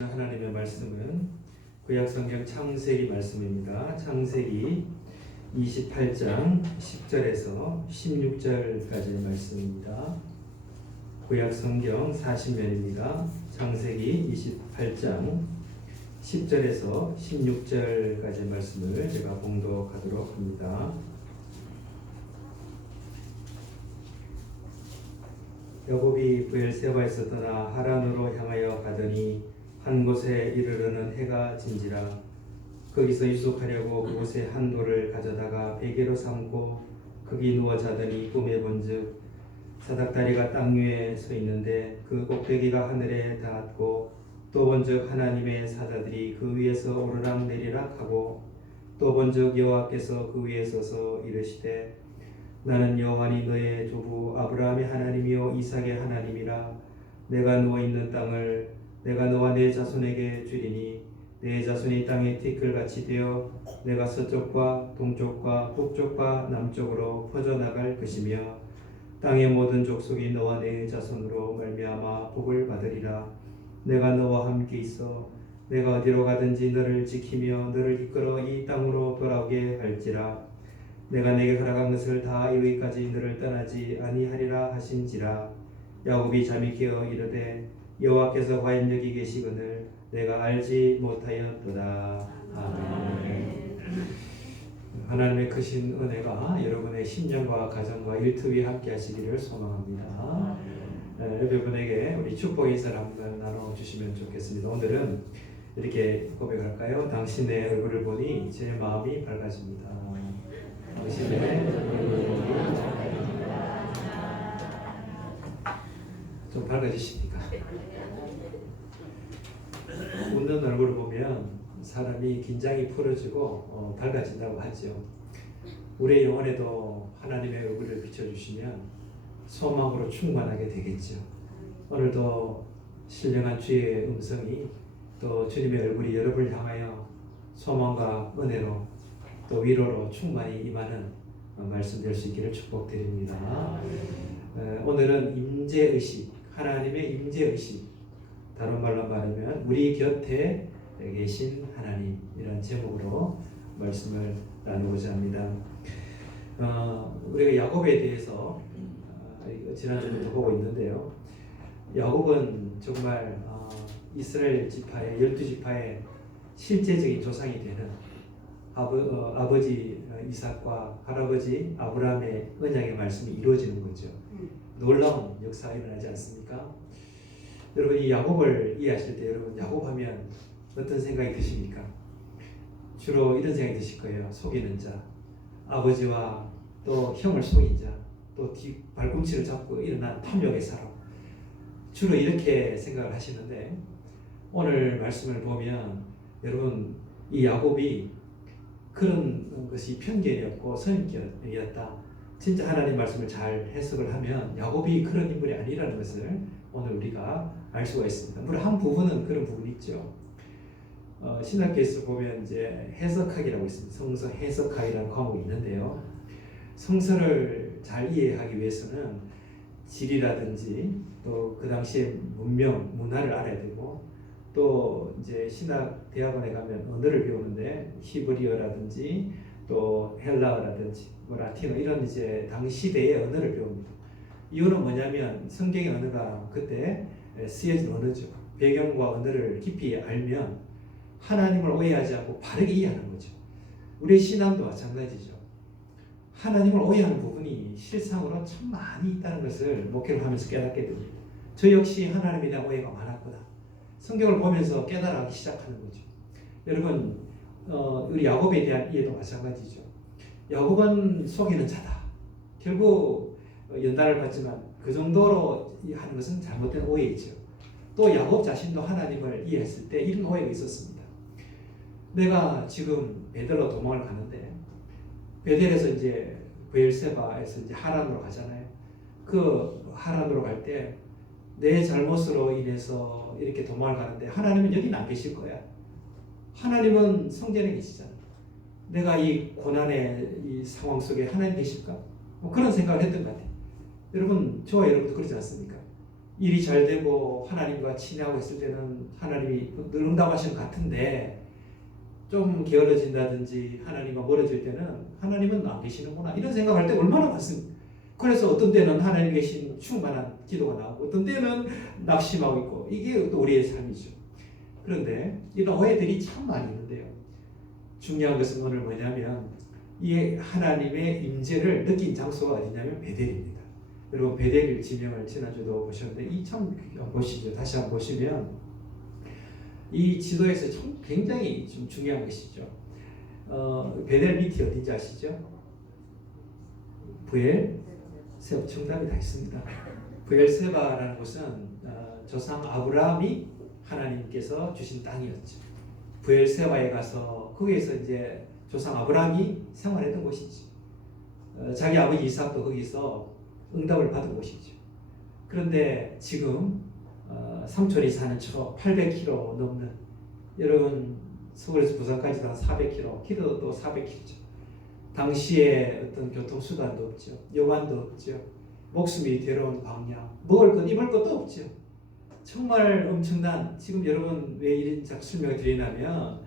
하나님의 말씀은 구약성경 창세기 말씀입니다. 창세기 28장 10절에서 16절까지의 말씀입니다. 구약성경 40면입니다. 창세기 28장 10절에서 16절까지의 말씀을 제가 봉독하도록 합니다. 야곱이 브엘세바에서 떠나 하란으로 향하여 가더니 한 곳에 이르러는 해가 진지라. 거기서 유숙하려고 그곳에 한 돌을 가져다가 베개로 삼고 거기 누워 자더니 꿈에 본즉 사닥다리가 땅 위에 서 있는데 그 꼭대기가 하늘에 닿았고 또 본즉 하나님의 사자들이 그 위에서 오르락 내리락 하고 또 본즉 여호와께서 그 위에 서서 이르시되 나는 여호와니 너의 조부 아브라함의 하나님이요 이삭의 하나님이라. 내가 누워 있는 땅을 내가 너와 내 자손에게 주리니 내 자손이 땅의 티끌같이 되어 내가 서쪽과 동쪽과 북쪽과 남쪽으로 퍼져나갈 것이며 땅의 모든 족속이 너와 내 자손으로 말미암아 복을 받으리라. 내가 너와 함께 있어 내가 어디로 가든지 너를 지키며 너를 이끌어 이 땅으로 돌아오게 할지라. 내가 내게 허락한 것을 다 이루기까지 너를 떠나지 아니하리라 하신지라. 야곱이 잠이 깨어 이르되 여호와께서 과연 여기 계시거늘 내가 알지 못하였도다. 아멘. 하나님의 크신 은혜가 여러분의 심령과 가정과 일터위에 함께 하시기를 소망합니다. 여러분에게 우리 축복 인사를 한번 나눠주시면 좋겠습니다. 오늘은 이렇게 고백할까요? 당신의 얼굴을 보니 제 마음이 밝아집니다. 당신의 얼굴을 보니 좀 밝아지십니까? 웃는 얼굴을 보면 사람이 긴장이 풀어지고 밝아진다고 하죠. 우리의 영혼에도 하나님의 얼굴을 비춰주시면 소망으로 충만하게 되겠죠. 오늘도 신령한 주의 음성이 또 주님의 얼굴이 여러분을 향하여 소망과 은혜로 또 위로로 충만히 임하는 말씀 될 수 있기를 축복드립니다. 오늘은 임재의식, 하나님의 임재의식, 다른 말로 말하면 우리 곁에 계신 하나님, 이런 제목으로 말씀을 나누고자 합니다. 우리가 야곱에 대해서 지난주부터 보고 있는데요. 야곱은 정말 이스라엘 지파의 12지파의 실제적인 조상이 되는 아버지 이삭과 할아버지 아브라함의 언약의 말씀이 이루어지는 거죠. 놀라운 역사가 일어나지 않습니까? 여러분, 이 야곱을 이해하실 때 여러분 야곱하면 어떤 생각이 드십니까? 주로 이런 생각이 드실 거예요. 속이는 자, 아버지와 또 형을 속인 자, 또 발꿈치를 잡고 일어난 탐욕의 사람, 주로 이렇게 생각을 하시는데, 오늘 말씀을 보면 여러분 이 야곱이 그런 것이 편견이었고 선입견이었다. 진짜 하나님 말씀을 잘 해석을 하면 야곱이 그런 인물이 아니라는 것을 오늘 우리가 알 수가 있습니다. 물론 한 부분은 그런 부분이 있죠. 신학교에서 보면 이제 해석학이라고 있습니다. 성서 해석학이라는 과목이 있는데요. 성서를 잘 이해하기 위해서는 지리라든지 또 그 당시의 문명, 문화를 알아야 되고, 또 이제 신학 대학원에 가면 언어를 배우는데 히브리어라든지 또 헬라어라든지 라틴어 이런 이제 당시대의 언어를 배웁니다. 이유는 뭐냐면 성경의 언어가 그때 쓰여진 언어죠. 배경과 언어를 깊이 알면 하나님을 오해하지 않고 바르게 이해하는 거죠. 우리의 신앙도 마찬가지죠. 하나님을 오해하는 부분이 실상으로 참 많이 있다는 것을 목회를 하면서 깨닫게 됩니다. 저 역시 하나님에 대한 오해가 많았구나. 성경을 보면서 깨달아가기 시작하는 거죠. 여러분, 우리 야곱에 대한 이해도 마찬가지죠. 야곱은 속이는 자다. 결국 연단을 받지만 그 정도로 하는 것은 잘못된 오해이죠. 또 야곱 자신도 하나님을 이해했을 때 이런 오해가 있었습니다. 내가 지금 베델로 도망을 가는데 베델에서 이제 브엘세바에서 이제 하란으로 가잖아요. 그 하란으로 갈 때 내 잘못으로 인해서 이렇게 도망을 가는데 하나님은 여기는 안 계실 거야. 하나님은 성전에 계시잖아. 내가 이 고난의 이 상황 속에 하나님 계실까? 뭐 그런 생각을 했던 것 같아요. 여러분, 저와 여러분도 그렇지 않습니까? 일이 잘 되고 하나님과 친애하고 있을 때는 하나님이 늘 응답하시는 것 같은데 좀 게을러진다든지 하나님과 멀어질 때는 하나님은 안 계시는구나 이런 생각할 때 얼마나 많습니다. 그래서 어떤 때는 하나님 계신 충만한 기도가 나오고 어떤 때는 낙심하고 있고 이게 또 우리의 삶이죠. 그런데 이런 오해들이 참 많이 있는데요. 중요한 것은 오늘 뭐냐면 이 하나님의 임재를 느낀 장소가 어디냐면 베델입니다. 여러분 베델 지명을 지난주도 보셨는데 이 참 보시죠. 다시 한번 보시면 이 지도에서 참 굉장히 좀 중요한 것이죠. 베델 밑이 어딘지 아시죠? 부엘 세바 정답이 다 있습니다. 부엘세바라는 곳은 조상 아브라함이 하나님께서 주신 땅이었죠. 부엘세바에 가서 거기에서 이제 조상 아브라함이 생활했던 곳이지. 자기 아버지 이삭도 거기서 응답을 받은 곳이죠. 그런데 지금 삼촌이 사는 초 800km 넘는 여러분 서울에서 부산까지도 한 400km, 길어도 또 400km죠. 당시에 어떤 교통수단도 없죠. 여관도 없죠. 목숨이 괴로운 광야. 먹을 것, 입을 것도 없죠. 정말 엄청난 지금 여러분 왜 이런 설명을 드리냐면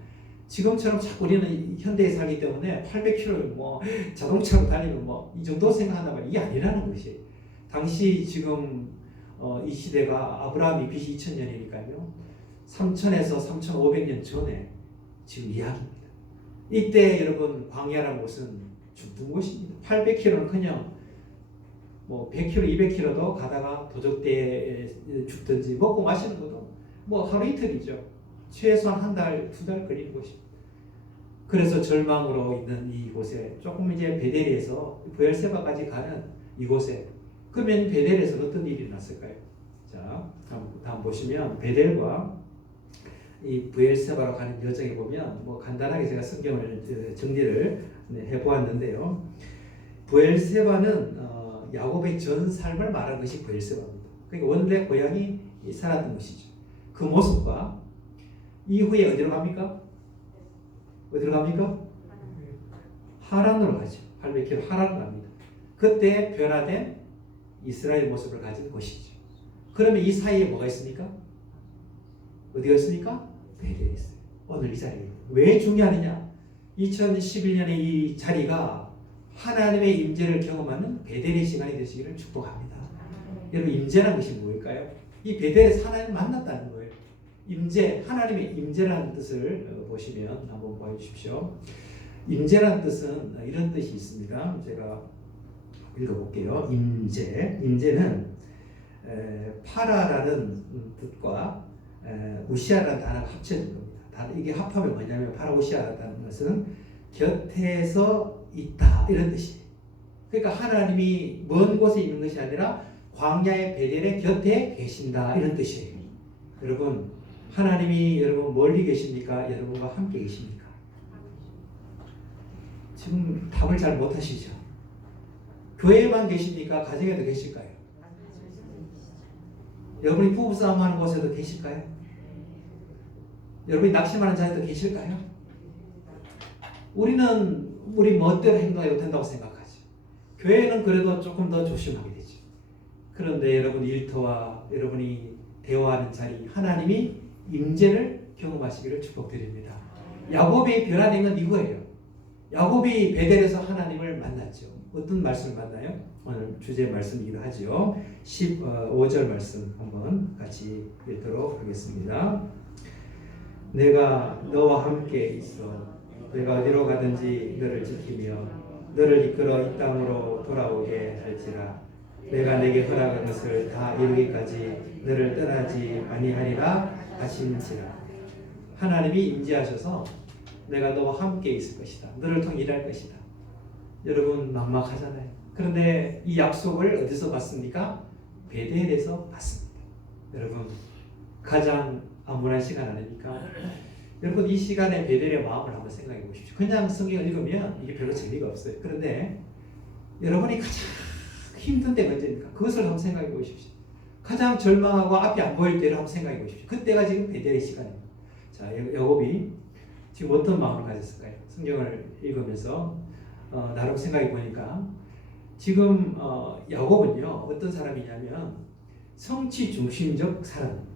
지금처럼 자꾸 우리는 현대에 살기 때문에 800km를 뭐 자동차로 달리면 뭐 이 정도 생각한단 말이에요. 이게 아니라는 것이. 당시 지금 이 시대가 아브라함이 BC 2000년이니까요. 3000에서 3500년 전에 지금 이야기입니다. 이때 여러분 광야라는 곳은 죽은 곳입니다. 800km는 그냥 뭐 100km, 200km도 가다가 도적대에 죽든지 먹고 마시는 것도 뭐 하루 이틀이죠. 최소한 한 달, 두 달 걸리는 곳입니다. 그래서 절망으로 있는 이곳에 조금 이제 베델에서 부엘세바까지 가는 이곳에 그러면 베델에서 어떤 일이 났을까요? 자, 다음 보시면 베델과 이 부엘세바로 가는 여정에 보면 뭐 간단하게 제가 성경을 정리를 해보았는데요. 부엘세바는 야곱의 전 삶을 말하는 것이 부엘세바입니다. 그러니까 원래 고향이 살았던 것이죠. 그 모습과 이후에 어디로 갑니까? 어디로 갑니까? 하란으로 가죠. 800km 하란으로 갑니다. 그때 변화된 이스라엘 모습을 가진 곳이죠. 그러면 이 사이에 뭐가 있습니까? 어디가 있습니까? 베델이 있어요. 오늘 이 자리에. 왜 중요하느냐? 2011년의 이 자리가 하나님의 임재를 경험하는 베델의 시간이 되시기를 축복합니다. 여러분 임재라는 것이 무엇일까요? 이 베델에서 하나님을 만났다는 거예요. 임재, 하나님의 임재라는 뜻을 보시면 한번 보여주십시오. 임재라는 뜻은 이런 뜻이 있습니다. 제가 읽어볼게요. 임재는 파라라는 뜻과 우시아라는 단어가 합쳐진 겁니다. 이게 합하면 뭐냐면 파라우시아라는 것은 곁에서 있다 이런 뜻이에요. 그러니까 하나님이 먼 곳에 있는 것이 아니라 광야의 베델의 곁에 계신다 이런 뜻이에요. 여러분 하나님이 여러분 멀리 계십니까? 여러분과 함께 계십니까? 지금 답을 잘 못하시죠? 교회에만 계십니까? 가정에도 계실까요? 여러분이 부부싸움하는 곳에도 계실까요? 여러분이 낙심하는 자리에도 계실까요? 우리 멋대로 행동해도 된다고 생각하죠. 교회는 그래도 조금 더 조심하게 되죠. 그런데 여러분 일터와 여러분이 대화하는 자리 하나님이 임재를 경험하시기를 축복드립니다. 야곱이 변화된 건 이거예요. 야곱이 베델에서 하나님을 만났죠. 어떤 말씀을 만나요? 오늘 주제 말씀이기도 하죠. 15절 말씀 한번 같이 읽도록 하겠습니다. 내가 너와 함께 있어 내가 어디로 가든지 너를 지키며 너를 이끌어 이 땅으로 돌아오게 할지라 내가 내게 허락한 것을 다 이루기까지 너를 떠나지 아니하리라 하신지라. 하나님이 임재하셔서 내가 너와 함께 있을 것이다. 너를 통해 일할 것이다. 여러분 막막하잖아요. 그런데 이 약속을 어디서 받습니까? 베델에서 받습니다. 여러분 가장 암울한 시간 아닙니까? 여러분 이 시간에 베델의 마음을 한번 생각해 보십시오. 그냥 성경을 읽으면 이게 별로 재미가 없어요. 그런데 여러분이 가장 힘든 때가 언제입니까? 그것을 한번 생각해 보십시오. 가장 절망하고 앞이 안 보일 때를 한번 생각해 보십시오. 그때가 지금 베델의 시간입니다. 자, 야곱이 지금 어떤 마음을 가졌을까요? 성경을 읽으면서 나름 생각해 보니까 지금 야곱은요 어떤 사람이냐면 성취 중심적 사람입니다.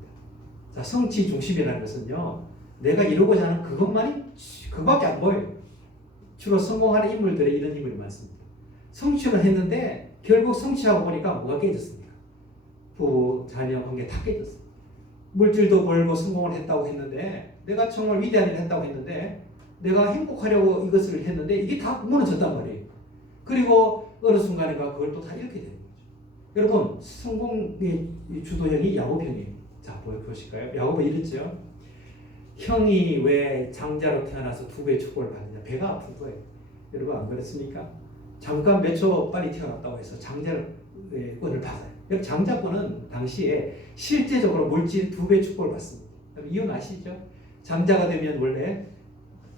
자, 성취 중심이라는 것은요, 내가 이루고자 하는 그것밖에 안 보여요. 주로 성공하는 인물들의 이런 인물이 많습니다. 성취를 했는데 결국 성취하고 보니까 뭐가 깨졌습니까? 부부, 자녀 관계 다 깨졌어요. 물질도 벌고 성공을 했다고 했는데, 내가 정말 위대한 일을 했다고 했는데, 내가 행복하려고 이것을 했는데 이게 다 무너졌단 말이에요. 그리고 어느 순간인가 그걸 또 다 잃게 되는 거죠. 여러분, 성공의 주도형이 야곱형이에요. 자, 보실까요? 야곱은 이랬죠. 형이 왜 장자로 태어나서 두 배의 축복을 받느냐? 배가 아픈 거예요. 여러분 안 그렇습니까? 잠깐 몇 초 빨리 태어났다고 해서 장자권을 받아요. 여러분, 장자권은 당시에 실제적으로 물질 두 배의 축복을 받습니다. 여러분 이유는 아시죠? 장자가 되면 원래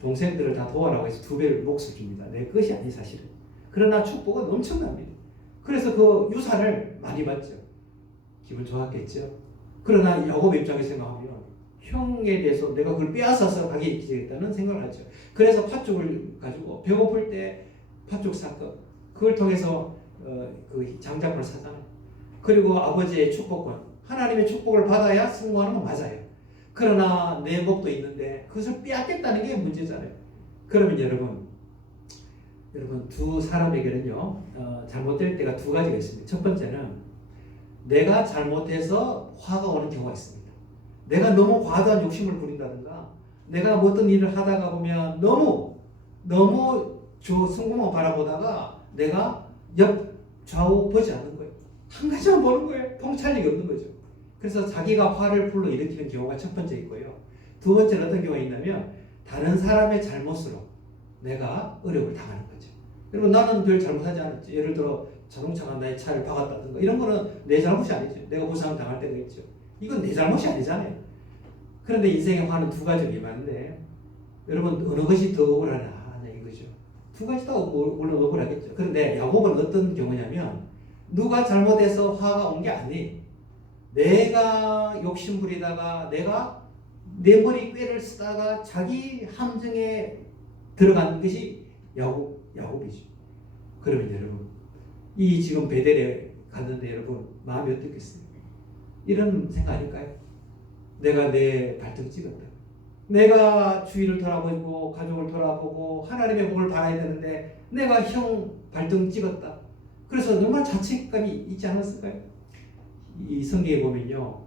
동생들을 다 도와라고 해서 두 배를 몫을 줍니다. 내 것이 아니 사실은. 그러나 축복은 엄청납니다. 그래서 그 유산을 많이 받죠. 기분 좋았겠죠. 그러나 야곱의 입장에서 생각하면 형에 대해서 내가 그걸 빼앗아서 가게 되겠다는 생각을 하죠. 그래서 팥죽을 가지고 배고플 때 팥죽 사건, 그걸 통해서 그 장자권을 사잖아요. 그리고 아버지의 축복권, 하나님의 축복을 받아야 성공하는 건 맞아요. 그러나 내 몫도 있는데 그것을 빼앗겠다는 게 문제잖아요. 그러면 여러분 두 사람에게는요, 잘못될 때가 두 가지가 있습니다. 첫 번째는 내가 잘못해서 화가 오는 경우가 있습니다. 내가 너무 과도한 욕심을 부린다든가, 내가 어떤 일을 하다가 보면 너무 성공만 바라보다가 내가 옆 좌우 보지 않는 거예요. 한 가지만 보는 거예요. 통찰력이 없는 거죠. 그래서 자기가 화를 불러일으키는 경우가 첫 번째 있고요. 두 번째는 어떤 경우가 있냐면 다른 사람의 잘못으로 내가 어려움을 당하는 거죠. 여러분, 나는 별 잘못하지 않았지. 예를 들어 자동차가 나의 차를 박았다든가 이런 거는 내 잘못이 아니죠. 내가 부상을 당할 때가 있죠. 이건 내 잘못이 아니잖아요. 그런데 인생의 화는 두 가지가 많은데, 여러분 어느 것이 더 억울하냐 이거죠. 두 가지 다 물론 억울하겠죠. 그런데 야곱은 어떤 경우냐면 누가 잘못해서 화가 온 게 아니에요. 내가 욕심 부리다가 내가 내 머리 꾀를 쓰다가 자기 함정에 들어간 것이 야곱이죠. 그러면 여러분, 이 지금 베델에 갔는데 여러분 마음이 어떻겠습니까? 이런 생각 아닐까요? 내가 내 발등 찍었다. 내가 주위를 돌아보고 가족을 돌아보고 하나님의 복을 바라야 되는데 내가 형 발등 찍었다. 그래서 정말 자책감이 있지 않았을까요? 이 성경에 보면요,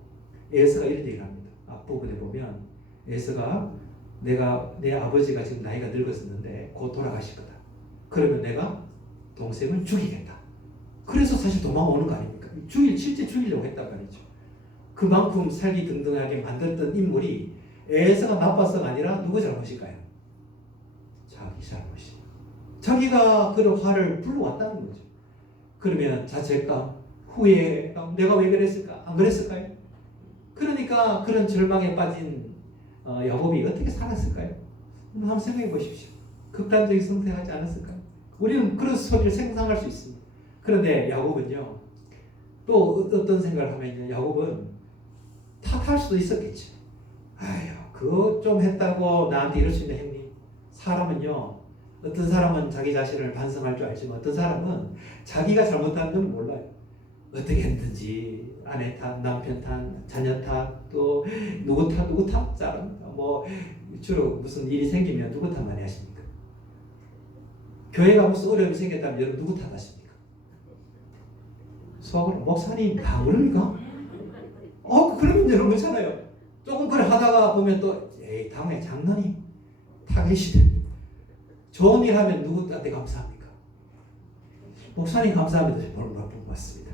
에서가 이런 얘기를 합니다. 앞부분에 보면 에서가 내 아버지가 지금 나이가 늙었었는데 곧 돌아가실 거다. 그러면 내가 동생을 죽이겠다. 그래서 사실 도망오는 거 아닙니까? 실제 죽이려고 했단 말이죠. 그만큼 살기 등등하게 만들었던 인물이 에서가 나빠서가 아니라 누구 잘못일까요? 자기 잘못이. 자기가 그런 화를 불러왔다는 거죠. 그러면 자책감, 후회, 내가 왜 그랬을까? 안 그랬을까요? 그러니까 그런 절망에 빠진 야곱이 어떻게 살았을까요? 한번 생각해 보십시오. 극단적인 선택하지 않았을까요? 우리는 그런 소리를 상상할 수 있습니다. 그런데 야곱은요, 또 어떤 생각을 하면요, 야곱은 탓할 수도 있었겠죠. 아유, 그거 좀 했다고 나한테 이럴 수 있는 형님. 사람은요, 어떤 사람은 자기 자신을 반성할 줄 알지만 어떤 사람은 자기가 잘못한 건 몰라요. 어떻게 했든지 아내 탓, 남편 탓, 자녀 탓, 또 누구 탓, 뭐 주로 무슨 일이 생기면 누구 탓 많이 하십니까? 교회가 무슨 어려움이 생겼다면 여러분 누구 탓하십니까? 속으로 목사님 다 그럽니까? 그러면 여러분 괜찮아요. 조금 그래 하다가 보면 또 에이 당에 장난이 타겟이 좋은 일 하면 누구한테 감사합니까? 목사님 감사합니다. 뭘 본 것 같습니다.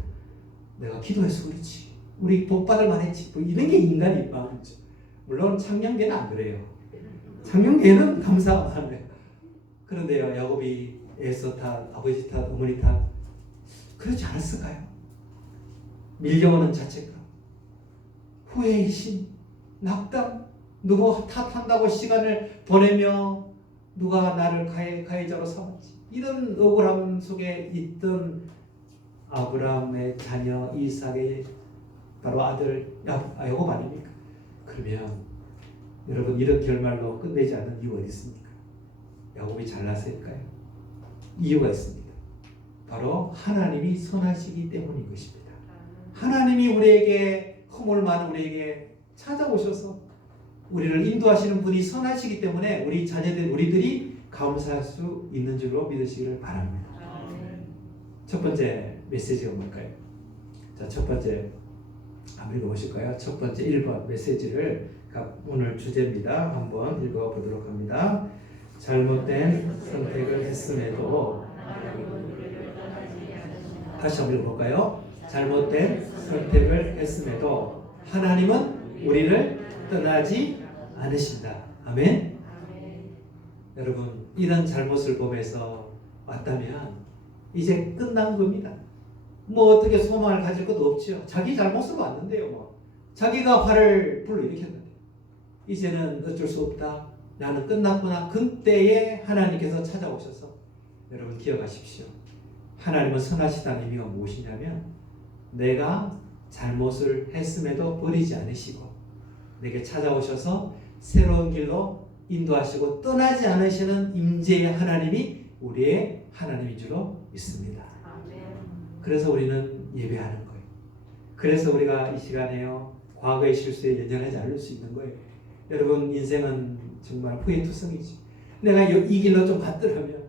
내가 기도해서 그렇지. 우리 복 받을 만했지. 뭐 이런 게 인간의 마음이죠. 물론 창녕계는 안 그래요. 창녕계는 감사가 많아요. 그런데요, 야곱이 에서 탓, 아버지 탓, 어머니 탓 그렇지 않았을까요? 밀려오는 자책감, 후회의 심, 낙담, 누구 탓한다고 시간을 보내며 누가 나를 가해자로 삼았지. 이런 억울함 속에 있던 아브라함의 자녀 이삭의 바로 아들 야곱 아닙니까? 그러면 여러분 이런 결말로 끝내지 않는 이유가 어디 있습니까? 야곱이 잘났을까요? 이유가 있습니다. 바로 하나님이 선하시기 때문인 것입니다. 하나님이 우리에게 허물 많은 우리에게 찾아오셔서 우리를 인도하시는 분이 선하시기 때문에 우리 자녀들 우리들이 감사할 수 있는 줄로 믿으시기를 바랍니다. 첫 번째 메시지가 뭘까요? 자, 첫 번째 한번 읽어보실까요? 첫 번째 1번 메시지를 오늘 주제입니다. 한번 읽어보도록 합니다. 잘못된 선택을 했음에도 다시 한번 읽어볼까요? 잘못된 선택을 했음에도 하나님은 우리를 떠나지 않으신다. 아멘? 여러분, 이런 잘못을 보면서 왔다면 이제 끝난 겁니다. 뭐 어떻게 소망을 가질 것도 없죠. 자기 잘못으로 왔는데요. 뭐 자기가 화를 불러일으켰는데 이제는 어쩔 수 없다. 나는 끝났구나. 그때에 하나님께서 찾아오셔서 여러분 기억하십시오. 하나님은 선하시다는 의미가 무엇이냐면 내가 잘못을 했음에도 버리지 않으시고 내게 찾아오셔서 새로운 길로 인도하시고 떠나지 않으시는 임재의 하나님이 우리의 하나님인 줄로 믿습니다. 그래서 우리는 예배하는 거예요. 그래서 우리가 이 시간에요 과거의 실수에 연연하지 않을 수 있는 거예요. 여러분 인생은 정말 후회투성이지. 내가 이 길로 좀 갔더라면,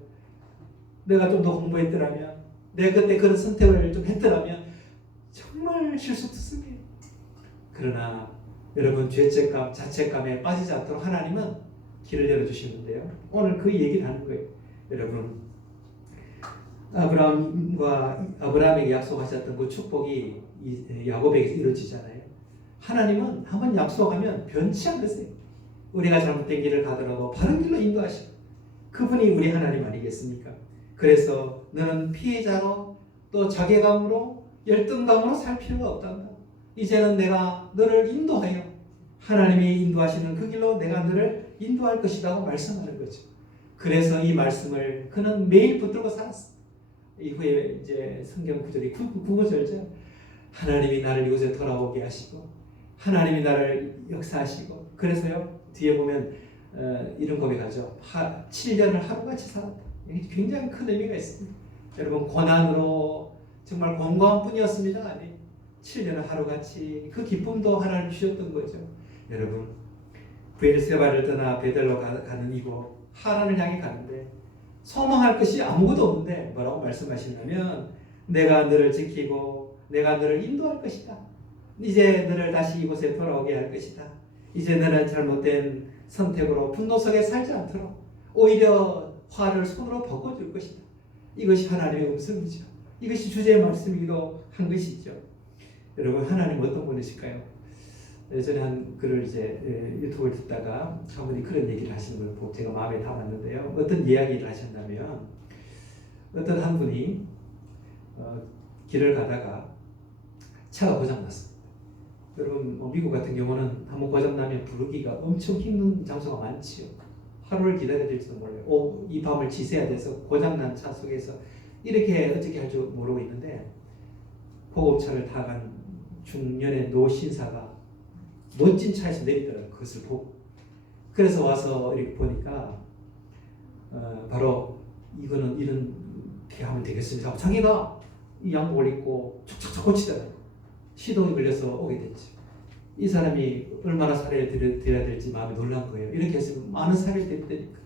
내가 좀 더 공부했더라면, 내가 그때 그런 선택을 좀 했더라면 정말 실수투성이에요. 그러나 여러분 죄책감, 자책감에 빠지지 않도록 하나님은 길을 열어주시는데요. 오늘 그 얘기를 하는 거예요. 여러분 아브라함에게 약속하셨던 그 축복이 야곱에게 이루어지잖아요. 하나님은 한번 약속하면 변치 않으세요. 우리가 잘못된 길을 가더라도 바른 길로 인도하시고 그분이 우리 하나님 아니겠습니까? 그래서 너는 피해자로 또 자괴감으로 열등감으로 살 필요가 없단다. 이제는 내가 너를 인도하여 하나님이 인도하시는 그 길로 내가 너를 인도할 것이라고 말씀하는 거죠. 그래서 이 말씀을 그는 매일 붙들고 살았어. 이후에 이제 성경 구절이 9구절이죠. 하나님이 나를 이곳에 돌아오게 하시고 하나님이 나를 역사하시고 그래서요 뒤에 보면 이런 고백하죠. 7년을 하루같이 살았다. 이게 굉장히 큰 의미가 있습니다. 여러분 고난으로 정말 공고한 뿐이었습니다. 아니 7년을 하루같이 그 기쁨도 하나님 주셨던 거죠. 여러분 브엘세바를 떠나 베델로 가는 이곳 하란을 향해 가는데 소망할 것이 아무것도 없는데 뭐라고 말씀하시냐면 내가 너를 지키고 내가 너를 인도할 것이다. 이제 너를 다시 이곳에 돌아오게 할 것이다. 이제 너는 잘못된 선택으로 분노 속에 살지 않도록 오히려 화를 손으로 바꿔줄 것이다. 이것이 하나님의 음성이죠. 이것이 주제의 말씀이기도 한 것이죠. 여러분 하나님 어떤 분이실까요? 예전에 한 글을 이제 유튜브를 듣다가 한 분이 그런 얘기를 하시는 걸 보고 제가 마음에 담았는데요. 어떤 이야기를 하셨냐면 어떤 한 분이 길을 가다가 차가 고장났습니다. 여러분 미국 같은 경우는 한번 고장나면 부르기가 엄청 힘든 장소가 많지요. 하루를 기다려야 될지도 몰라요. 이 밤을 지새야 돼서 고장난 차 속에서 이렇게 어떻게 할 줄 모르고 있는데 고급차를 타간 중년의 노신사가 멋진 차에서 내리더라고요. 그것을 보고. 그래서 와서 이렇게 보니까 바로 이거는 이렇게 하면 되겠습니다. 자기가 이 양복을 입고 촉촉촉 고치더라고요. 시동이 걸려서 오게 됐죠. 이 사람이 얼마나 사례를 드려야 될지 마음이 놀란 거예요. 이렇게 해서 많은 사례를 드렸다니까.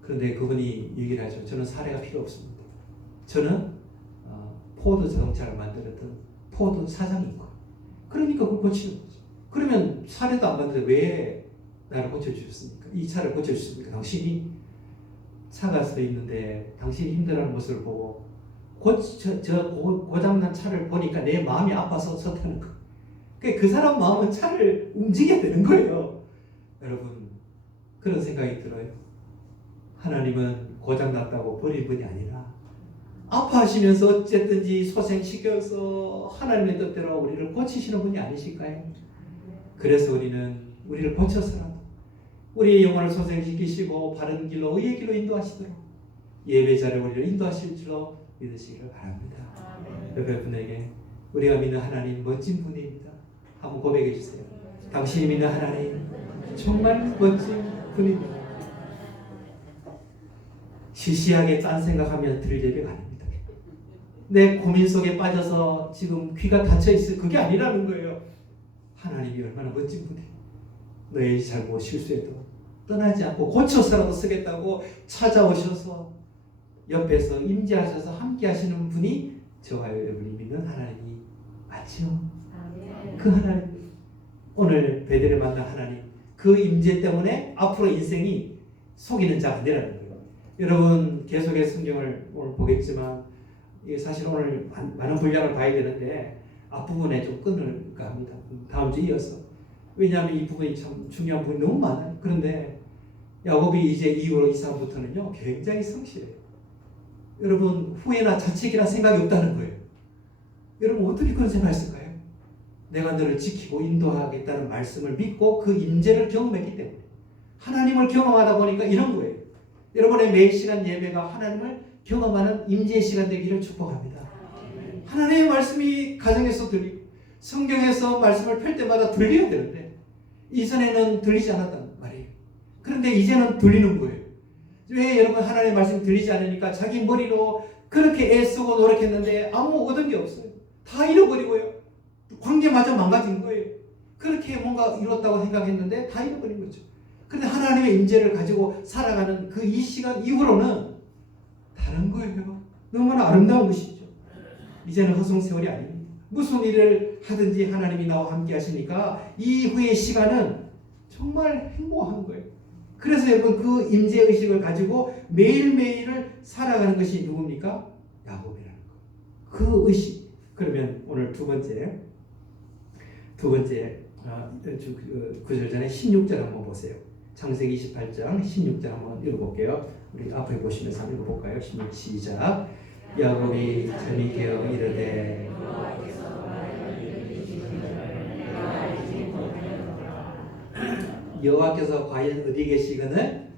그런데 그분이 얘기를 하죠. 저는 사례가 필요 없습니다. 저는 포드 자동차를 만들었던 포드 사장인 거예요. 그러니까 그걸 고치는 거죠. 그러면 사례도 안 받는데 왜 나를 고쳐주셨습니까? 이 차를 고쳐주셨습니까? 당신이 차가 서 있는데 당신이 힘들어하는 모습을 보고 고장난 차를 보니까 내 마음이 아파서 섰다는 거예요. 그 사람 마음은 차를 움직여야 되는 거예요. 여러분 그런 생각이 들어요. 하나님은 고장났다고 버린 분이 아니라 아파하시면서 어쨌든지 소생시켜서 하나님의 뜻대로 우리를 고치시는 분이 아니실까요? 그래서 우리는 우리를 고쳐서라도 우리의 영혼을 소생시키시고 바른 길로 의의 길로 인도하시도록 예배자를 우리를 인도하실 줄로 믿으시기를 바랍니다. 옆에 분에게 우리가 믿는 하나님 멋진 분입니다. 한번 고백해 주세요. 당신이 믿는 하나님 정말 멋진 분입니다. 시시하게 딴 생각하면 드릴 예배가 아닙니다. 내 고민 속에 빠져서 지금 귀가 닫혀 있어. 그게 아니라는 거예요. 하나님이 얼마나 멋진 분이에요. 너의 잘못 실수해도 떠나지 않고 고쳐서라도 쓰겠다고 찾아오셔서 옆에서 임재하셔서 함께 하시는 분이 저와 여러분이 믿는 하나님이 맞죠? 그 하나님, 오늘 베델에 만난 하나님, 그 임재 때문에 앞으로 인생이 속이는 자가 안 되라는 거예요. 여러분 계속해서 성경을 오늘 보겠지만 사실 오늘 많은 분량을 봐야 되는데 앞부분에 좀 끊을까 합니다. 다음 주에 이어서. 왜냐하면 이 부분이 참 중요한 부분이 너무 많아요. 그런데 야곱이 이제 이후로 이 사람부터는요 굉장히 성실해요. 여러분 후회나 자책이나 생각이 없다는 거예요. 여러분 어떻게 그런 생각했을까요? 내가 너를 지키고 인도하겠다는 말씀을 믿고 그 임재를 경험했기 때문에 하나님을 경험하다 보니까 이런 거예요. 여러분의 매일 시간 예배가 하나님을 경험하는 임재의 시간 되기를 축복합니다. 하나님의 말씀이 가정에서 들리고 성경에서 말씀을 펼 때마다 들려야 되는데 이전에는 들리지 않았단 말이에요. 그런데 이제는 들리는 거예요. 왜 여러분 하나님의 말씀이 들리지 않으니까 자기 머리로 그렇게 애쓰고 노력했는데 아무 얻은 게 없어요. 다 잃어버리고요. 관계마저 망가진 거예요. 그렇게 뭔가 이뤘다고 생각했는데 다 잃어버린 거죠. 그런데 하나님의 임재를 가지고 살아가는 그 이 시간 이후로는 다른 거예요. 너무나 아름다운 것이죠. 이제는 허송세월이 아닙니다. 무슨 일을 하든지 하나님이 나와 함께 하시니까 이후의 시간은 정말 행복한 거예요. 그래서 여러분 그 임재의식을 가지고 매일매일을 살아가는 것이 누굽니까? 야곱이라는 거. 그 의식. 그러면 오늘 두 번째 구절 전에 16절 한번 보세요. 창세기 28장 16절 한번 읽어볼게요. 우리 앞에 보시면서 한번 읽어볼까요? 16 시작. 야곱이 잠이 깨어 이르되 여호와께서 과연 어디 계시거늘?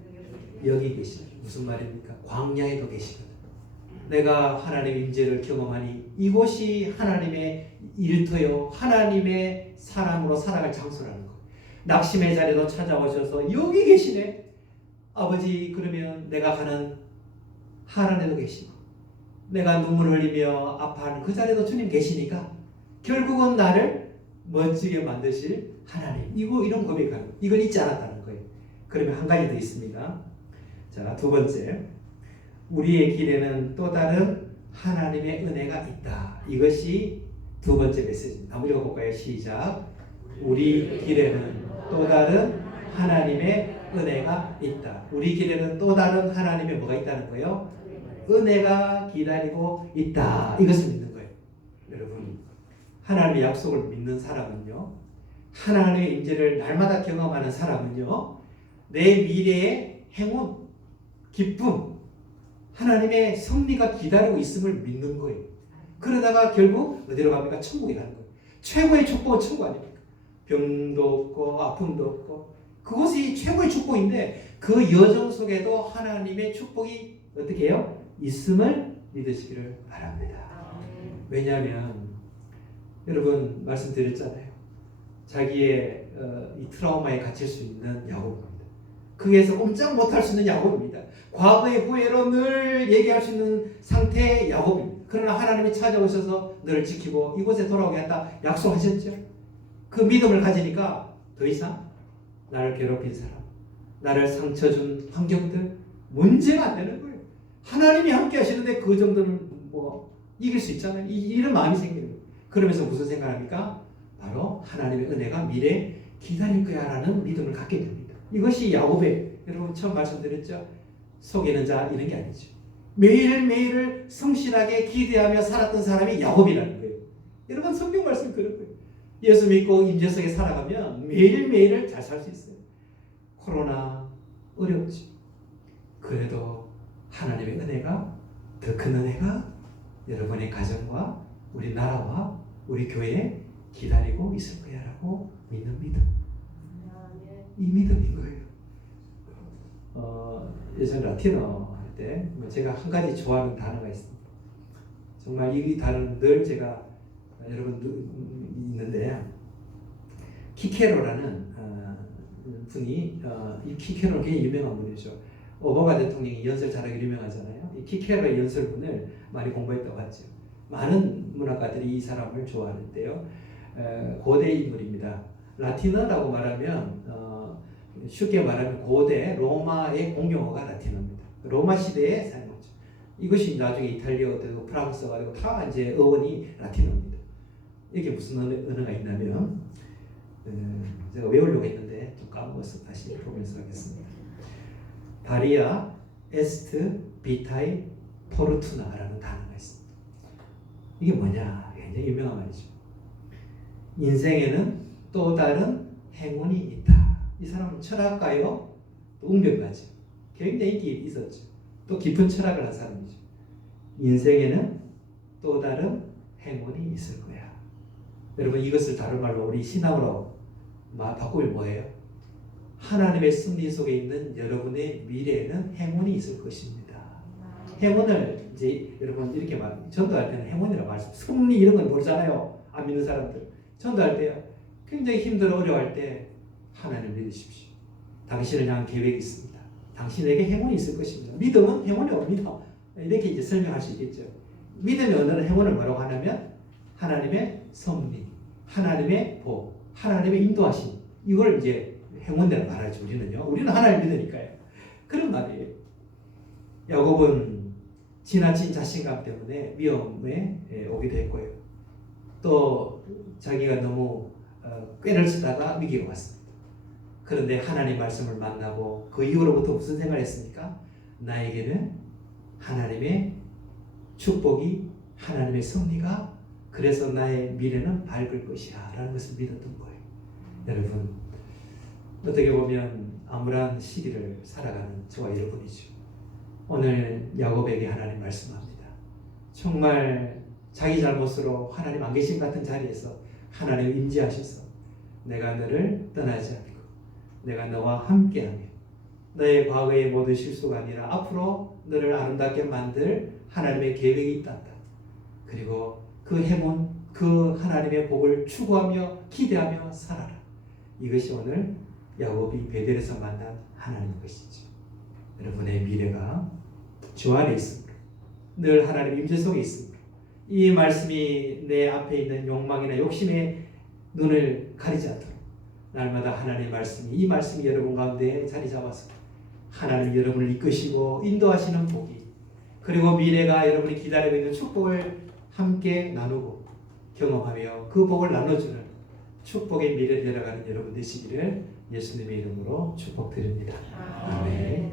여기 계시다. 무슨 말입니까? 광야에도 계시거든. 내가 하나님의 임재를 경험하니 이곳이 하나님의 일터요 하나님의 사람으로 살아갈 장소라는 거. 낙심의 자리도 찾아오셔서 여기 계시네. 아버지, 그러면 내가 가는 하란에도 계시고 내가 눈물 흘리며 아파하는 그 자리에도 주님 계시니까 결국은 나를 멋지게 만드실 하나님. 이런 고백하는 이걸 잊지 않았다는 거예요. 그러면 한 가지 더 있습니다. 자, 두 번째. 우리의 길에는 또 다른 하나님의 은혜가 있다. 이것이 두 번째 메시지입니다. 한번 읽어볼까요? 시작. 우리 길에는 또 다른 하나님의 은혜가 있다. 우리 길에는 또 다른 하나님의 뭐가 있다는 거예요? 은혜가 기다리고 있다. 이것을 믿는 거예요. 여러분, 하나님의 약속을 믿는 사람은요, 하나님의 임재를 날마다 경험하는 사람은요, 내 미래의 행운, 기쁨, 하나님의 승리가 기다리고 있음을 믿는 거예요. 그러다가 결국 어디로 갑니까? 천국에 가는 거예요. 최고의 축복은 천국 아닙니까? 병도 없고 아픔도 없고 그것이 최고의 축복인데 그 여정 속에도 하나님의 축복이 어떻게 해요? 있음을 믿으시기를 바랍니다. 왜냐하면 여러분 말씀드렸잖아요. 자기의 이 트라우마에 갇힐 수 있는 야곱입니다. 거기에서 꼼짝 못할 수 있는 야곱입니다. 과거의 후회로 늘 얘기할 수 있는 상태의 야곱입니다. 그러나 하나님이 찾아오셔서 너를 지키고 이곳에 돌아오게 한다 약속하셨죠. 그 믿음을 가지니까 더 이상 나를 괴롭힌 사람, 나를 상처 준 환경들 문제가 안 되는 거예요. 하나님이 함께 하시는데 그 정도는 뭐 이길 수 있잖아요. 이런 마음이 생기는 거예요. 그러면서 무슨 생각합니까? 바로 하나님의 은혜가 미래에 기다릴 거야 라는 믿음을 갖게 됩니다. 이것이 야곱의, 여러분 처음 말씀드렸죠? 속이는 자 이런 게 아니죠. 매일매일을 성실하게 기대하며 살았던 사람이 야곱이라는 거예요. 여러분 성경 말씀 그런 거예요. 예수 믿고 임재 속에 살아가면 매일매일을 잘 살 수 있어요. 코로나 어렵죠. 그래도 하나님의 은혜가, 더 큰 은혜가 여러분의 가정과 우리 나라와 우리 교회에 기다리고 있을 거야 라고 믿는 믿음. 이 믿음인 거예요. 예전 라틴어 할 때 제가 한 가지 좋아하는 단어가 있습니다. 정말 이 단어는 늘 제가 여러분 있는데 키케로라는 분이 이 키케로는 굉장히 유명한 분이죠. 오바마 대통령이 연설 잘하기 유명하잖아요. 이 키케로의 연설문을 많이 공부했다고 하죠. 많은 문학가들이 이 사람을 좋아하는데요. 고대 인물입니다. 라틴어라고 말하면 쉽게 말하면 고대 로마의 공용어가 라틴어입니다. 로마 시대에 사용했죠. 이것이 나중에 이탈리아가 되고 프랑스가 되고 다 이제 어원이 라틴어입니다. 이게 무슨 언어가 있냐면 제가 외우려고 했는데 좀 까먹어서 다시 보면서 하겠습니다. 바리아 에스트 비타이 포르투나라는 단어가 있습니다. 이게 뭐냐? 굉장히 유명한 말이죠. 인생에는 또 다른 행운이 있다. 이 사람은 철학가요, 또 웅변가죠. 굉장히 인기 있었죠. 또 깊은 철학을 한 사람이죠. 인생에는 또 다른 행운이 있을 거야. 여러분 이것을 다른 말로 우리 신앙으로 바꾸면 뭐예요? 하나님의 섭리 속에 있는 여러분의 미래에는 행운이 있을 것입니다. 행운을 이제 여러분 이렇게 전도할 때는 행운이라고 말씀. 섭리 이런 건 모르잖아요. 안 믿는 사람들. 전도할 때 굉장히 힘들어 어려워할 때 하나님을 믿으십시오. 당신을 향한 계획이 있습니다. 당신에게 행운이 있을 것입니다. 믿음은 행운이 옵니다. 이렇게 이제 설명할 수 있겠죠. 믿음의 언어는 행운을 뭐라고 하냐면 하나님의 섭리, 하나님의 복, 하나님의 인도하심. 이걸 이제 행운이라고 말하죠. 우리는 하나님을 믿으니까요. 그런 말이에요. 야곱은 지나친 자신감 때문에 위험에 오기도 했고요. 또 자기가 너무 꾀를 쓰다가 위기가 왔습니다. 그런데 하나님 말씀을 만나고 그 이후로부터 무슨 생각을 했습니까? 나에게는 하나님의 축복이, 하나님의 섭리가, 그래서 나의 미래는 밝을 것이야 라는 것을 믿었던 거예요. 여러분 어떻게 보면 암울한 시기를 살아가는 저와 여러분이죠. 오늘 야곱에게 하나님 말씀합니다. 정말 자기 잘못으로 하나님 안 계신 같은 자리에서 하나님 임재하셔서 내가 너를 떠나지 않고 내가 너와 함께하며 너의 과거의 모든 실수가 아니라 앞으로 너를 아름답게 만들 하나님의 계획이 있단다. 그리고 그 행운, 그 하나님의 복을 추구하며 기대하며 살아라. 이것이 오늘 야곱이 베델에서 만난 하나님의 것이죠. 여러분의 미래가 주 안에 있습니다. 늘 하나님 임재 속에 있습니다. 이 말씀이 내 앞에 있는 욕망이나 욕심의 눈을 가리지 않도록 날마다 하나님의 말씀이, 이 말씀이 여러분 가운데 자리 잡아서 하나님 여러분을 이끄시고 인도하시는 복이, 그리고 미래가 여러분이 기다리고 있는 축복을 함께 나누고 경험하며 그 복을 나눠주는 축복의 미래를 열어가는 여러분 되시기를 예수님의 이름으로 축복드립니다. 아멘.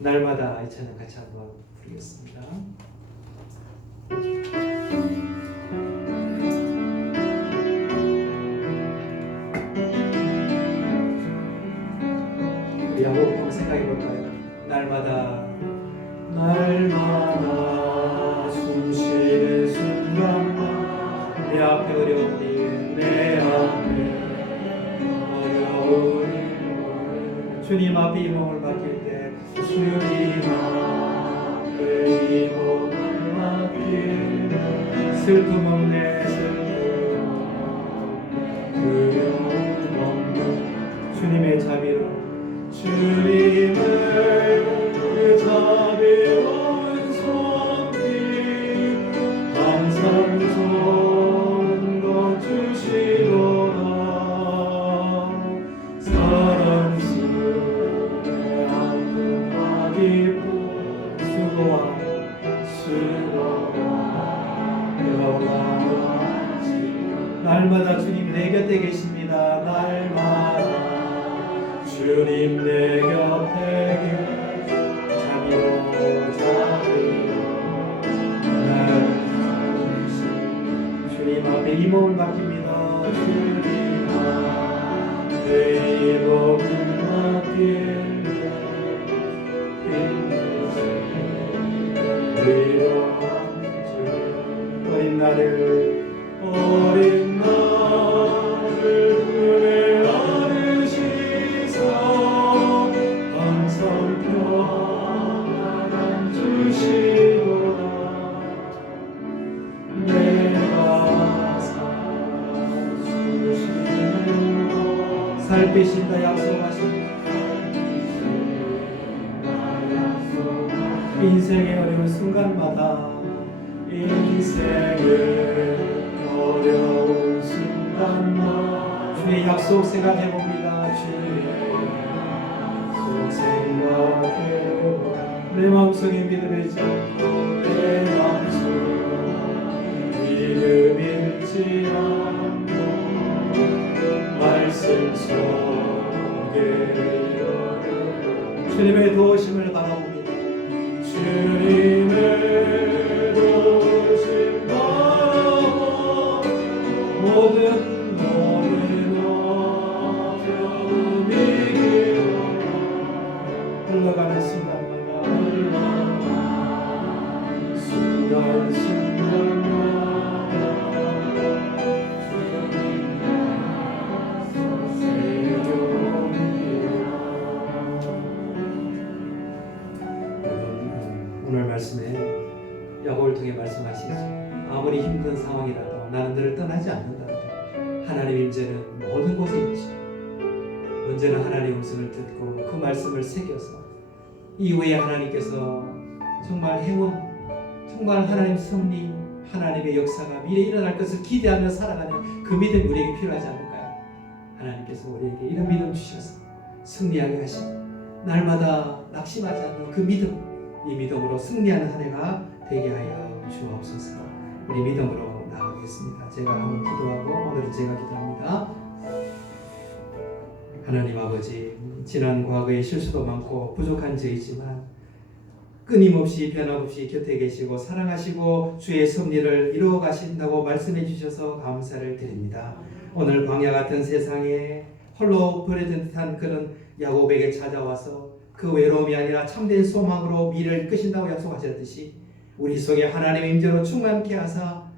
날마다 이 찬양 같이 한번 부르겠습니다. 우리 야곱 한번 생각해 볼까요? 날마다 숨 쉬는 순간만 내 앞에 어려운 일, 내 앞에 어려운 일, 주님 앞에 이 몸을 맡길 때 주님 앞에 이 몸을 맡길 때 슬픔 없네 두려움 없는 주님의 자비로 주님을 그 자비로운 손길 항상 좋은 것 주시도다. 사랑스레 아픔과 기쁨 수고와 영광과 날마다 주님 내 곁에 계십니다. 날마다 주님 내 곁에 자비로 날 주님 앞에 이 몸을 맡깁니다. 주님 앞에 이 몸을 맡깁니다. 어린 나를 살피신다 약속하신다. 인생의 어려운 순간마다 인생은 어려운 순간만 주의 약속 생각해 봅니다. 주의 약속 생각해보라 내 마음속에 믿음을 잃지 않고 내 맘속 믿음 잃지 않고 말씀 속에 주님의 도우심을 바라봅니다. 주님의 도우심 바라보 모든 어려움이 흘러가는 순간마다 오늘 말씀에 야고보를 통해 말씀하시죠. 아무리 힘든 상황이라도 나는 너를 떠나지 않는다. 하나님의 임재는 모든 곳에 있지. 언제나 하나님의 음성을 듣고 그 말씀을 새겨서 이후에 하나님께서 정말 행운, 정말 하나님 승리, 하나님의 역사가 미래에 일어날 것을 기대하며 살아가는 그 믿음이 우리에게 필요하지 않을까요? 하나님께서 우리에게 이런 믿음 주셔서 승리하게 하시고 날마다 낙심하지 않는 그 믿음, 이 믿음으로 승리하는 한 해가 되게 하여 주옵소서. 우리 믿음으로 나아가겠습니다. 제가 한번 기도하고 오늘은 제가 기도합니다. 하나님 아버지, 지난 과거에 실수도 많고 부족한 죄이지만 끊임없이 변함없이 곁에 계시고 사랑하시고 주의 섭리를 이루어 가신다고 말씀해 주셔서 감사를 드립니다. 오늘 광야 같은 세상에 홀로 버려진 듯한 그런 야곱에게 찾아와서 그 외로움이 아니라 참된 소망으로 미래를 이끄신다고 약속하셨듯이 우리 속에 하나님의 임재로 충만케 하사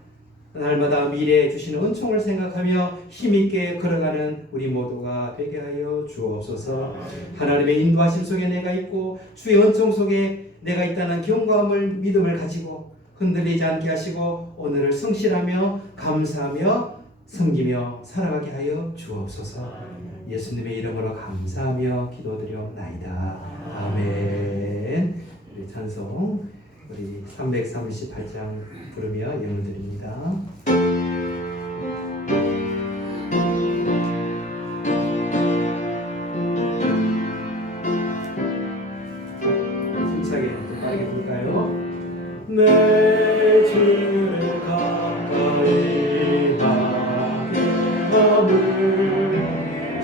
날마다 미래에 주시는 은총을 생각하며 힘있게 걸어가는 우리 모두가 되게 하여 주옵소서. 하나님의 인도하심 속에 내가 있고 주의 은총 속에 내가 있다는 경고함을 믿음을 가지고 흔들리지 않게 하시고 오늘을 성실하며 감사하며 섬기며 살아가게 하여 주옵소서. 예수님의 이름으로 감사하며 기도드려옵나이다. 아멘. 우리 찬송 우리 338장 부르며 예물 드립니다. 힘차게 좀 빠르게 볼까요? 내 주를 가까이 하게 하물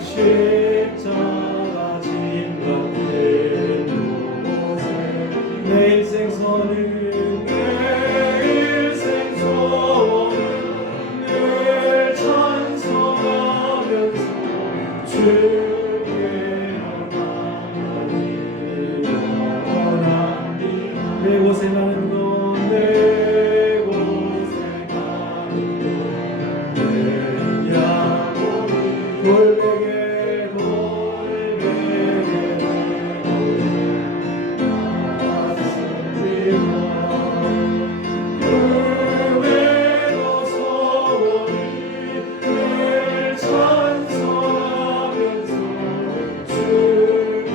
십자가 진 같은 곳에 내 인생 선을 늘 찬송하면서 주께 원하니 내 곳에 가는 내 곳에 가는 내 야곱이 돌베개 맞습니다. 그 외로 소원이 늘 찬송하면서 주께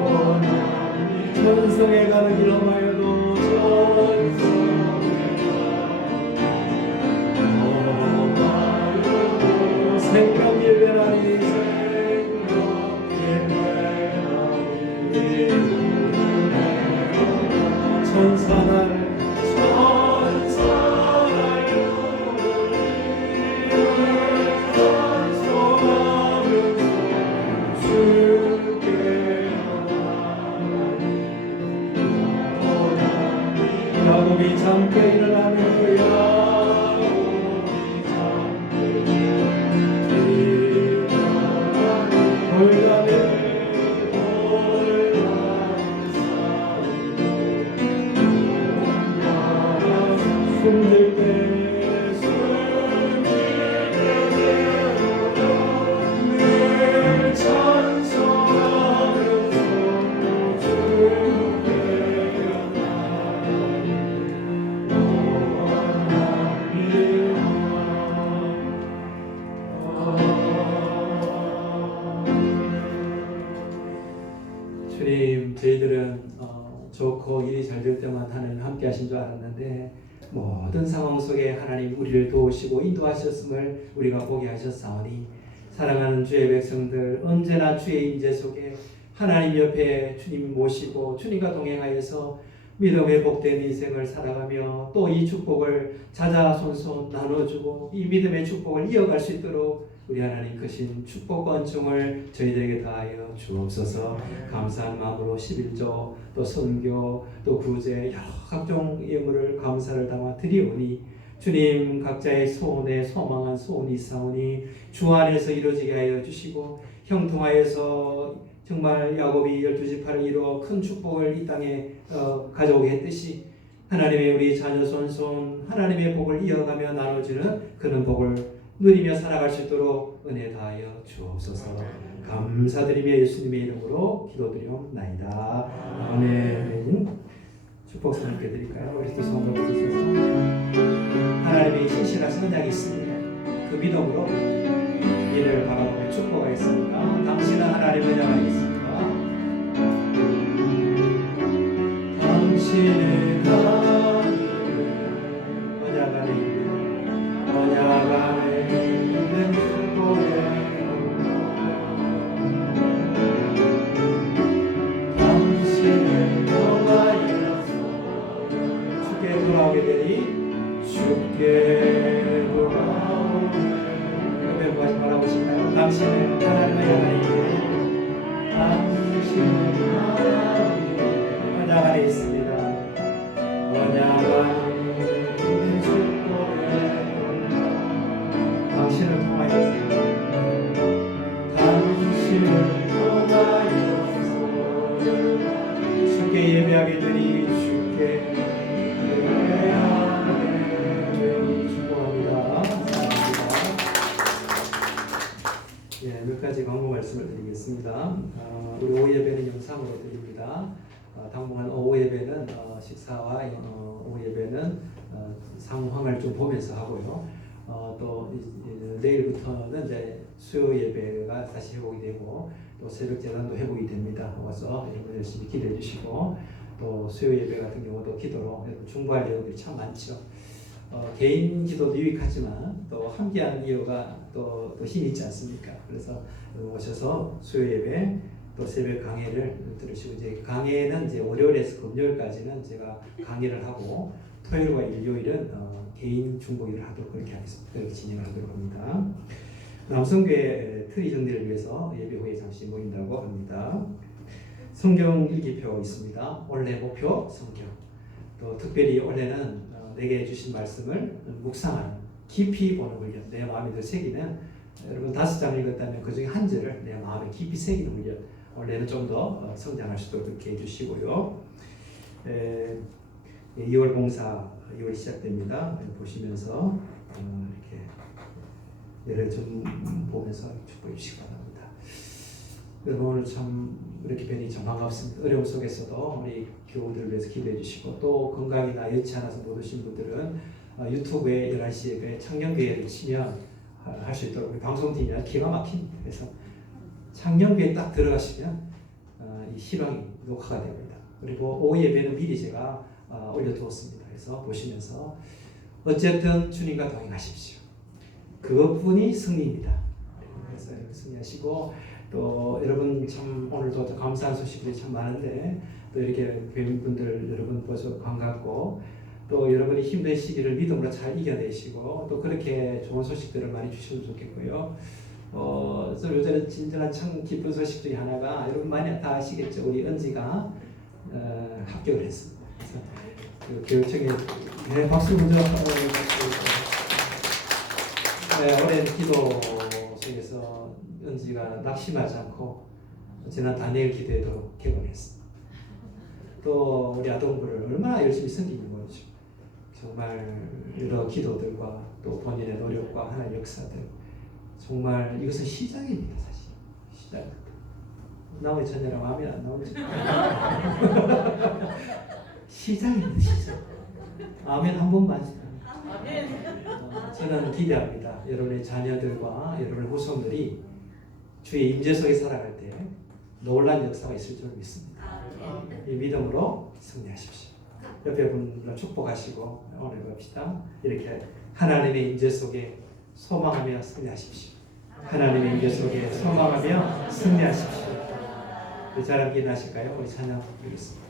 원하니 천성에 가는 길 험하여도 생명길 배나니 천사날 찬송하면서 주께 야곱이 잠게 일어나며 야곱이 잠게 일어나며 숨질 때 늘 찬송하면서 주께 주님, 저희들은 좋고 일이 잘 될 때만 하나님 함께 하신 줄 알았는데 모든 상황 속에 하나님 우리를 도우시고 인도하셨음을 우리가 보게 하셨사오니 사랑하는 주의 백성들 언제나 주의 임재 속에 하나님 옆에 주님 모시고 주님과 동행하여서 믿음의 복된 인생을 살아가며 또 이 축복을 자자손손 나눠주고 이 믿음의 축복을 이어갈 수 있도록 우리 하나님 크신 축복과 은총을 저희들에게 다하여 주옵소서. 감사한 마음으로 11조 또 선교 또 구제 여러 각종 예물을 감사를 담아 드리오니 주님 각자의 소원에 소망한 소원이 있사오니 주 안에서 이루어지게 하여 주시고 형통하여서 정말 야곱이 12지파를 이루어 큰 축복을 이 땅에 가져오게 했듯이 하나님의 우리 자녀 손손 하나님의 복을 이어가며 나눠주는 그런 복을 누리며 살아갈 수 있도록 은혜 다하여 주옵소서. 감사드리며 예수님의 이름으로 기도드리옵나이다. 아멘. 축복 함께 드릴까요? 우리 또 손 들어주셔서 하나님의 신실하신 언약이 있습니다. 그 믿음으로 이를 바라보며 축복하겠습니다. 당신은 하나님의 언약 안에 있습니다. 당신의 언약 안에 있는 언약 안에 있는 축복의 당신을 통하여서 주께 돌아오게 되니 주께 돌아오네. 여러분 무엇이 바라보실까요? 당신은 하나님의 언약 안에 있는 당신은 하나님의 언약 안에 있습니다. 언약 안에 있는 축복의 당신을 통하여서 당신을 통하여서 주께 예배하게 되니 주께 예배하게 되니 축복합니다. 감사합니다. 예, 몇 가지 광고 말씀을 드리겠습니다. 우리 오후 예배는 영상으로 드립니다. 당분간 오후 예배는 식사와 오후 예배는 상황을 좀 보면서 하고요. 또 내일부터는 이제 수요 예배가 다시 회복이 되고 또 새벽 제단도 회복이 됩니다. 와서 여러분 열심히 기도해 주시고 또 수요 예배 같은 경우도 기도로 여러분 중보할 내용들이 참 많죠. 개인 기도도 유익하지만 또 함께하는 이유가 또 힘이 있지 않습니까? 그래서 오셔서 수요 예배 또 새벽 강의를 들으시고 이제 강의는 이제 월요일에서 금요일까지는 제가 강의를 하고 토요일과 일요일은 개인 중보기를 하도록 그렇게 하겠습니다. 그렇게 진행을 하도록 합니다. 남성교회 트리 정리를 위해서 예배 후에 잠시 모인다고 합니다. 성경 일기표 있습니다. 올해 목표 성경. 또 특별히 올해는 내게 주신 말씀을 묵상하는 깊이 보는 훈련. 내 마음에 더 새기는 여러분 5장 읽었다면 그 중에 한 절을 내 마음에 깊이 새기는 훈련. 올해는 좀 더 성장할 수 있도록 그렇게 해주시고요. 2월 봉사 2월 시작됩니다. 보시면서 이렇게 예를 좀 보면서 축복해 주시기 바랍니다. 여러분 오늘 참 이렇게 뵈니 참 반갑습니다. 어려움 속에서도 우리 교우들을 위해서 기도해 주시고 또 건강이나 여치 않아서 못 오신 분들은 유튜브에 11시 예배 창녕교회를 치면 할 수 있도록 우리 방송팀이 기가 막힙니다. 그래서 창녕교회 딱 들어가시면 이 실황이 녹화가 됩니다. 그리고 오후 예배는 미리 제가 올려두었습니다. 그래서 보시면서 어쨌든 주님과 동행하십시오. 그것뿐이 승리입니다. 그래서 승리하시고 또 여러분 참 오늘도 감사한 소식들이 참 많은데 또 이렇게 뵌 분들 여러분 벌써 반갑고 또 여러분이 힘든 시기를 믿음으로 잘 이겨내시고 또 그렇게 좋은 소식들을 많이 주시면 좋겠고요. 요즘에 진정한 참 기쁜 소식 중에 하나가 여러분 많이 다 아시겠죠. 우리 은지가 합격을 했습니다. 그래서 그 교육청에 박수 먼저 오랜 기도 속에서 은지가 낙심하지 않고 지난 다니엘 기도에도 개봉했습니다. 또 우리 아동부를 얼마나 열심히 섬기는 거죠. 정말 여러 기도들과 또 본인의 노력과 하나의 역사들 정말 이것은 시작입니다. 사실 시작입니다. 나머지 전혀랑 마음이 안 나오죠. 시작입니다. 시작. 아멘 한 번만. 저는 기대합니다. 여러분의 자녀들과 여러분의 후손들이 주의 임재 속에 살아갈 때 놀란 역사가 있을 줄 믿습니다. 이 믿음으로 승리하십시오. 옆에 분들 축복하시고 오늘 갑시다. 이렇게 하나님의 임재 속에 소망하며 승리하십시오. 하나님의 임재 속에 소망하며 승리하십시오. 잘 함께 나실까요? 우리 찬양 드리겠습니다.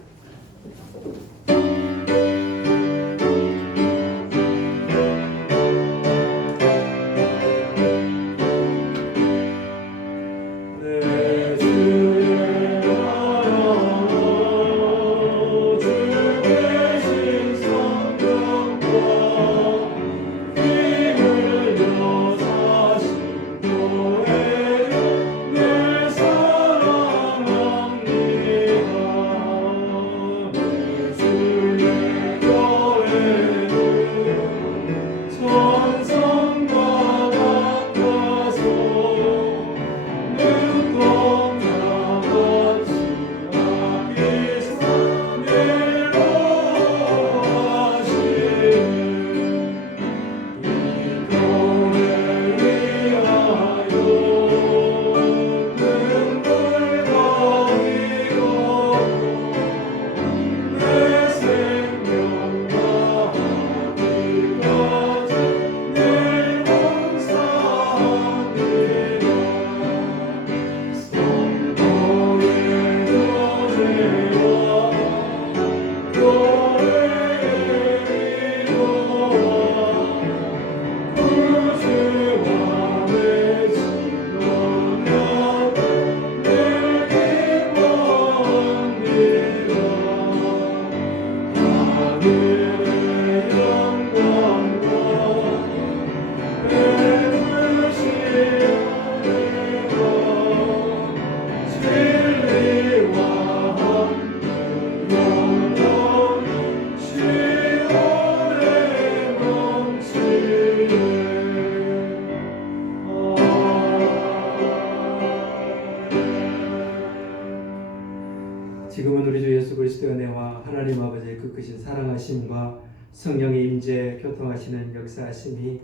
지금은 우리 주 예수 그리스도의 은혜와 하나님 아버지의 그 크신 사랑하심과 성령의 임재 교통하시는 역사하심이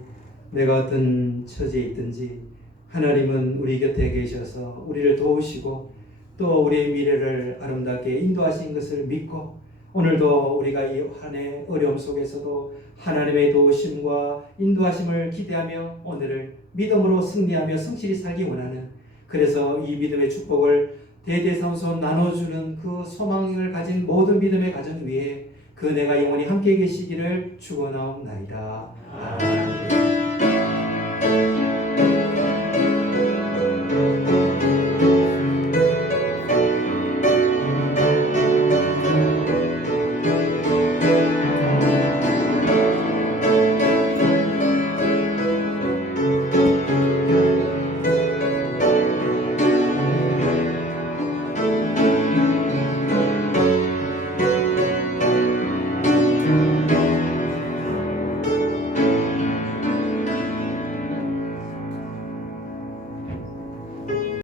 내가 어떤 처지에 있든지 하나님은 우리 곁에 계셔서 우리를 도우시고 또 우리의 미래를 아름답게 인도하신 것을 믿고 오늘도 우리가 이 한 해 어려움 속에서도 하나님의 도우심과 인도하심을 기대하며 오늘을 믿음으로 승리하며 성실히 살기 원하는, 그래서 이 믿음의 축복을 대대손손 나눠주는 그 소망을 가진 모든 믿음의 가정 위에 그 은혜가 영원히 함께 계시기를 축원하옵나이다. 아멘.